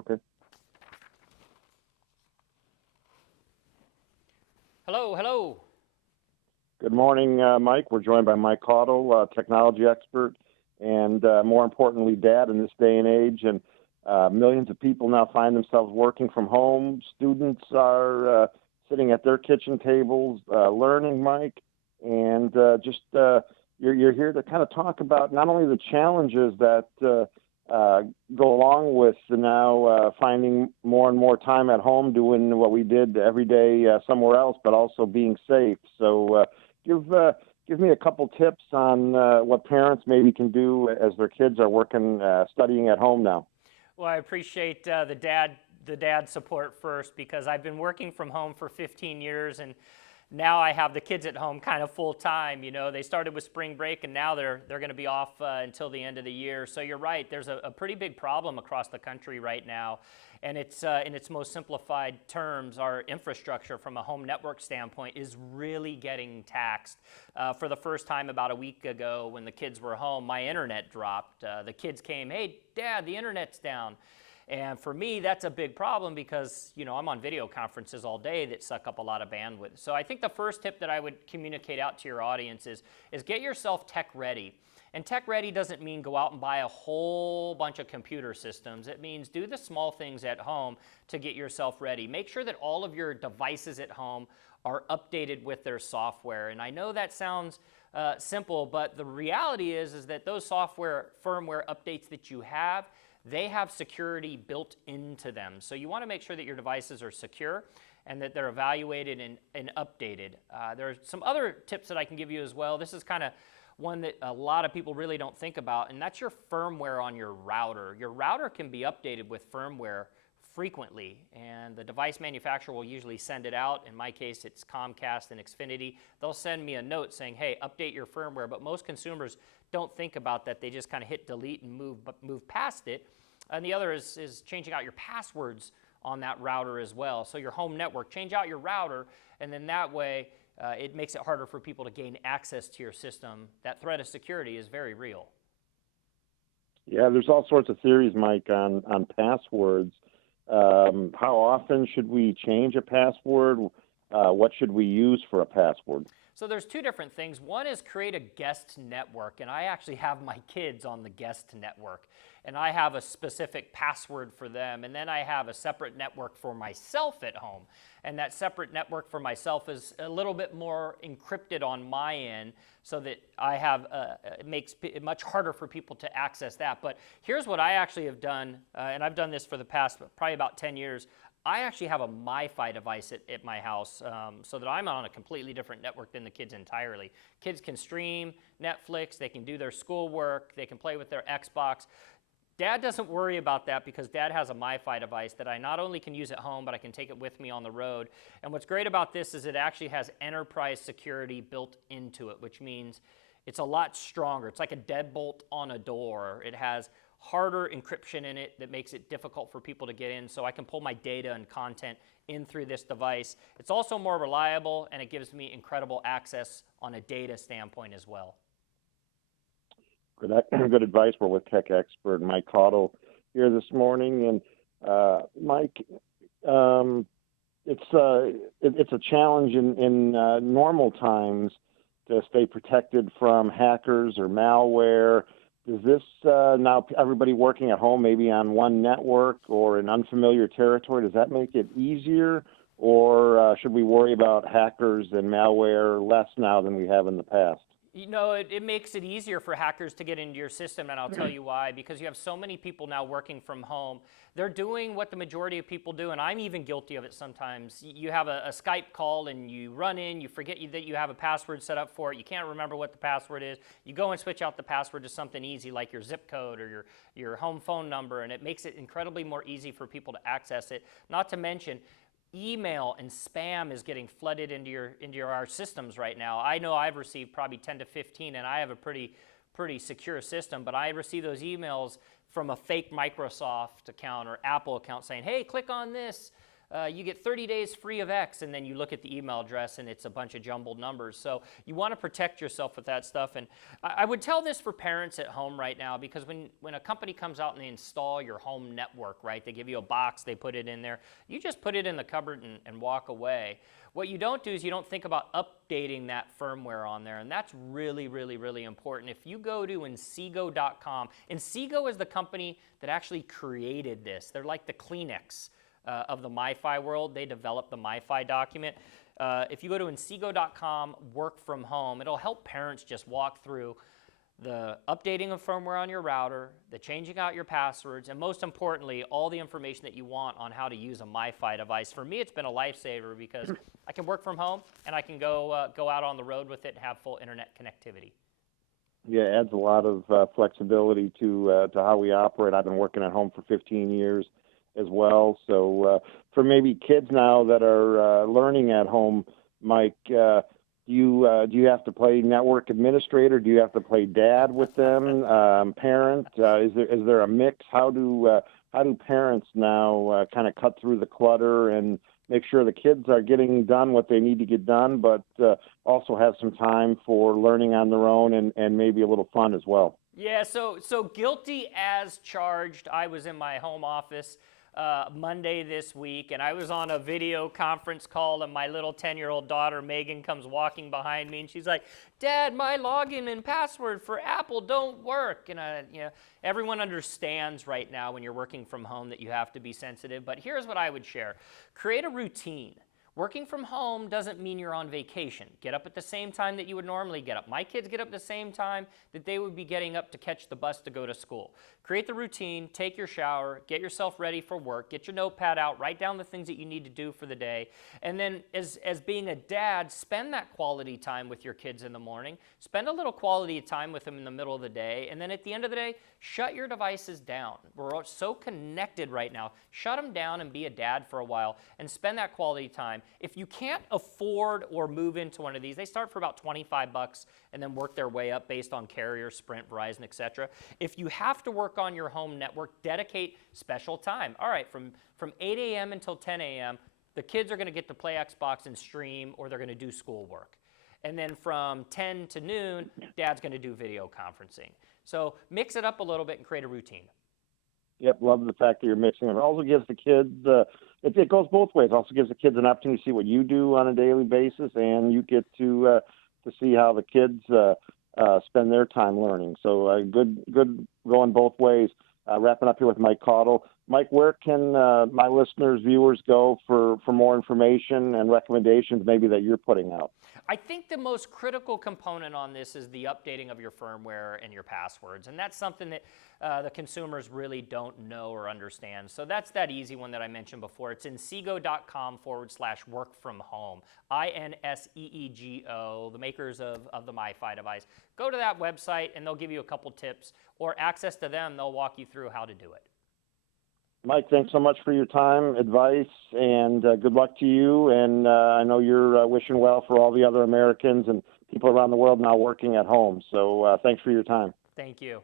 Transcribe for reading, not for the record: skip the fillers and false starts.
Okay. Hello, hello. Good morning, Mike. We're joined by Mike Caudill, technology expert, and more importantly, dad in this day and age. And millions of people now find themselves working from home. Students are sitting at their kitchen tables, learning, Mike. And you're here to kind of talk about not only the challenges that go along with now finding more and more time at home doing what we did every day somewhere else, but also being safe. So give me a couple tips on what parents maybe can do as their kids are working, studying at home now. Well, I appreciate the dad support first, because I've been working from home for 15 years, and now I have the kids at home kind of full time. You know, they started with spring break, and now they're going to be off until the end of the year. So you're right. There's a pretty big problem across the country right now. And it's in its most simplified terms, our infrastructure from a home network standpoint is really getting taxed. For the first time about a week ago when the kids were home, my internet dropped. The kids came, "Hey, Dad, the internet's down." And for me, that's a big problem because, you know, I'm on video conferences all day that suck up a lot of bandwidth. So I think the first tip that I would communicate out to your audience is get yourself tech ready. And tech ready doesn't mean go out and buy a whole bunch of computer systems. It means do the small things at home to get yourself ready. Make sure that all of your devices at home are updated with their software. And I know that sounds simple, but the reality is that those firmware updates that you have, they have security built into them. So you want to make sure that your devices are secure and that they're evaluated and updated. There are some other tips that I can give you as well. This is kind of one that a lot of people really don't think about, and that's your firmware on your router. Your router can be updated with firmware frequently, and the device manufacturer will usually send it out. In my case, it's Comcast and Xfinity. They'll send me a note saying, "Hey, update your firmware," but most consumers don't think about that. They just kind of hit delete and move past it. And the other is changing out your passwords on that router as well. So your home network, change out your router, and then that way it makes it harder for people to gain access to your system. That threat of security is very real. Yeah, there's all sorts of theories, Mike, on passwords. How often should we change a password? What should we use for a password? So there's two different things. One is create a guest network, and I actually have my kids on the guest network, and I have a specific password for them, and then I have a separate network for myself at home, and that separate network for myself is a little bit more encrypted on my end, so that I have it makes it much harder for people to access that. But here's what I actually have done, and I've done this for the past probably about 10 years. I actually have a MiFi device at my house, so that I'm on a completely different network than the kids entirely. Kids can stream Netflix, they can do their schoolwork, they can play with their Xbox. Dad doesn't worry about that because Dad has a MiFi device that I not only can use at home, but I can take it with me on the road. And what's great about this is it actually has enterprise security built into it, which means it's a lot stronger. It's like a deadbolt on a door. It has harder encryption in it that makes it difficult for people to get in, so I can pull my data and content in through this device. It's also more reliable, and it gives me incredible access on a data standpoint as well. Good advice. We're with tech expert Mike Caudill here this morning, and Mike, it's a challenge in normal times to stay protected from hackers or malware. Is this now everybody working at home, maybe on one network or in unfamiliar territory? Does that make it easier, or should we worry about hackers and malware less now than we have in the past? You know, it makes it easier for hackers to get into your system, and I'll tell you why. Because you have so many people now working from home. They're doing what the majority of people do, and I'm even guilty of it sometimes. You have a Skype call, and you run in, you forget that you have a password set up for it. You can't remember what the password is. You go and switch out the password to something easy like your zip code or your home phone number, and it makes it incredibly more easy for people to access it. Not to mention, email and spam is getting flooded into our systems right now. I know I've received probably 10 to 15, and I have a pretty secure system, but I receive those emails from a fake Microsoft account or Apple account saying, "Hey, click on this you get 30 days free of X, and then you look at the email address and it's a bunch of jumbled numbers. So you want to protect yourself with that stuff. And I would tell this for parents at home right now, because when a company comes out and they install your home network, right, they give you a box, they put it in there, you just put it in the cupboard and walk away. What you don't do is you don't think about updating that firmware on there, and that's really, really, really important. If you go to Inseego.com, Inseego is the company that actually created this. They're like the Kleenex of the MiFi world. They developed the MiFi document. If you go to Inseego.com, work from home, it'll help parents just walk through the updating of firmware on your router, the changing out your passwords, and most importantly, all the information that you want on how to use a MiFi device. For me, it's been a lifesaver because I can work from home and I can go out on the road with it and have full internet connectivity. Yeah, it adds a lot of flexibility to how we operate. I've been working at home for 15 years as well. So for maybe kids now that are learning at home, Mike, do you have to play network administrator? Do you have to play dad with them? Parent? Is there a mix? How do parents now kind of cut through the clutter and make sure the kids are getting done what they need to get done, but also have some time for learning on their own and maybe a little fun as well? Yeah, so guilty as charged. I was in my home office Monday this week, and I was on a video conference call, and my little 10-year-old daughter, Megan, comes walking behind me, and she's like, "Dad, my login and password for Apple don't work." And everyone understands right now when you're working from home that you have to be sensitive, but here's what I would share. Create a routine. Working from home doesn't mean you're on vacation. Get up at the same time that you would normally get up. My kids get up at the same time that they would be getting up to catch the bus to go to school. Create the routine, take your shower, get yourself ready for work, get your notepad out, write down the things that you need to do for the day, and then as being a dad, spend that quality time with your kids in the morning, spend a little quality time with them in the middle of the day, and then at the end of the day, shut your devices down. We're all so connected right now. Shut them down and be a dad for a while and spend that quality time. If you can't afford or move into one of these, they start for about $25 and then work their way up based on carrier, Sprint, Verizon, etc. If you have to work on your home network, dedicate special time. All right, from 8 a.m. until 10 a.m., the kids are going to get to play Xbox and stream, or they're going to do schoolwork. And then from 10 to noon, Dad's going to do video conferencing. So mix it up a little bit and create a routine. Yep, love the fact that you're mixing it. It also gives the kids, it goes both ways. It also gives the kids an opportunity to see what you do on a daily basis, and you get to see how the kids spend their time learning. So good going both ways. Wrapping up here with Mike Caudill. Mike, where can my listeners, viewers go for more information and recommendations maybe that you're putting out? I think the most critical component on this is the updating of your firmware and your passwords, and that's something that the consumers really don't know or understand. So that's that easy one that I mentioned before. It's Inseego.com/work-from-home, INSEEGO, the makers of the MiFi device. Go to that website and they'll give you a couple tips, or access to them, they'll walk you through how to do it. Mike, thanks so much for your time, advice, and good luck to you. And I know you're wishing well for all the other Americans and people around the world now working at home. So thanks for your time. Thank you.